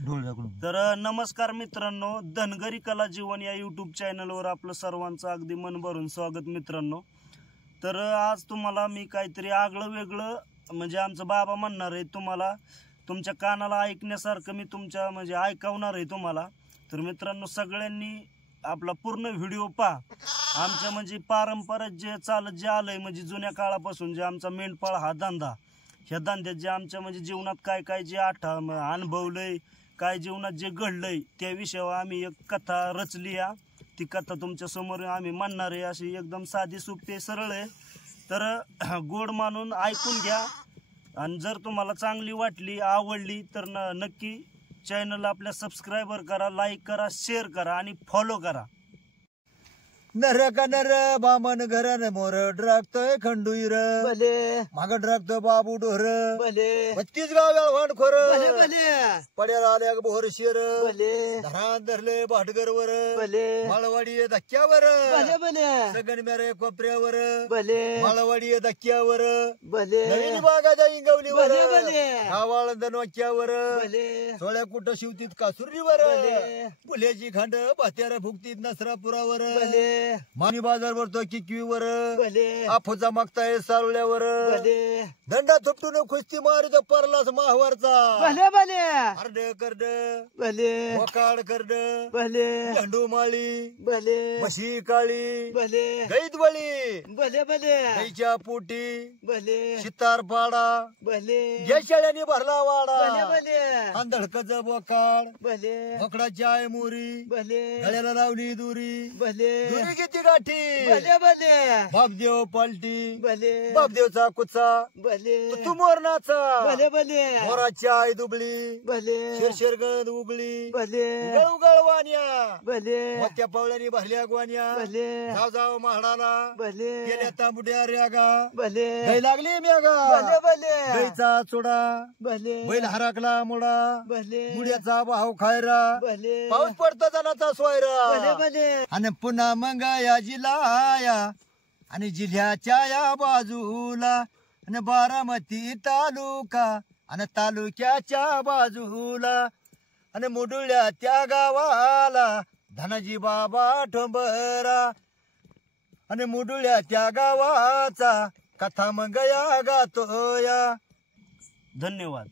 तर नमस्कार मित्रांनो, धनगरी कला जीवन या यूट्यूब चॅनलवर आपलं सर्वांचं अगदी मन भरून स्वागत मित्रांनो। तर आज तुम्हाला मी काहीतरी आगळं वेगळं म्हणजे आमचं बाबा म्हणणार आहे, तुम्हाला तुमच्या कानाला ऐकण्यासारखं मी तुमच्या म्हणजे ऐकवणार आहे तुम्हाला। तर मित्रांनो, सगळ्यांनी आपला पूर्ण व्हिडिओ पहा। आमच्या म्हणजे पारंपरिक जे चालत जे आलंय म्हणजे जुन्या काळापासून जे आमचा मेंढपाळ हा धंदा, ह्या धंद्यात जे आमच्या म्हणजे जीवनात काय काय जे अनुभवलंय, काय जीवनात जे घडलंय त्या विषयावर आम्ही एक कथा रचली आहे। ती कथा तुमच्या समोर आम्ही म्हणणार आहे। अशी एकदम साधी सोपी सरळ आहे, तर गोड मानून ऐकून घ्या। आणि जर तुम्हाला चांगली वाटली, आवडली तर नक्की चॅनल आपल्या सबस्क्राइबर करा, लाईक करा, शेअर करा आणि फॉलो करा। नर का नर बामन घरन मोर ड्रागतोय खंडुईर भले माग ड्रागतोय बाबू डोर भले 32 गाव वाण खोर भले भले पड्याला आल्या बोर शिर भले धरान धरले भाटगरवर भले माळवाडी धक्क्यावर भले भले सगन मेरे कोपऱ्यावर भले माळवाडी धक्क्यावर भले नवीन बागाच्या इंगवलीवर भले भले गावाळंदन वाक्यावर भले सोळ्या कुठं शिवतीत कासुरीवर भले फुल्याची खांड भात्यार फुकतीत नसरापुरावर भले मानी बाजार भरतो किकवीवर भले आफूचा मागताय सारुल्यावर भले दंडा थुपटून कुस्ती मारित परलास माहवरचा भले भले अर्ड करड भले वकाड करड भले झेंडू माळी भले म्हशी काळी भले गैदवळी भले भले गाईच्या पोटी भले शितार पाडा भले शेळ्याने भरला भले वाडा भले आंधळकच बोकाड भले बोकडाची आय मोरी भले गळ्याला लावली दुरी भले दुरी किती गाठी भले भले बापदेव पालटी भले बापदेवचा कुचा भले तू मोरनाचा भले भले मोराची आय दुबळी भले शिरशिरगंध उगळी भले गळवान्या भले मोठ्या पावल्यानी भरल्या ग्वान्या भले जाव जाव महाडाला भले गेल्या तांबुड्या रेगा भले गाई लागली मेगा भले भले गाईचा चोडा भले बैल हराकला मुडा भले मुड्याचा भाव खायरा भले पाऊस पडतो जनाचा भले सोयरा भले आणि पुन्हा मंगाया जिल्हाया आणि जिल्ह्याच्या या बाजूला आणि बारामती तालुका आणि तालुक्याच्या बाजूला आणि मुडुळ्या त्या गावाला धनाजी बाबा ठोंबरा आणि मुडुळ्या त्या गावाचा कथा मंगया गातोया। धन्यवाद।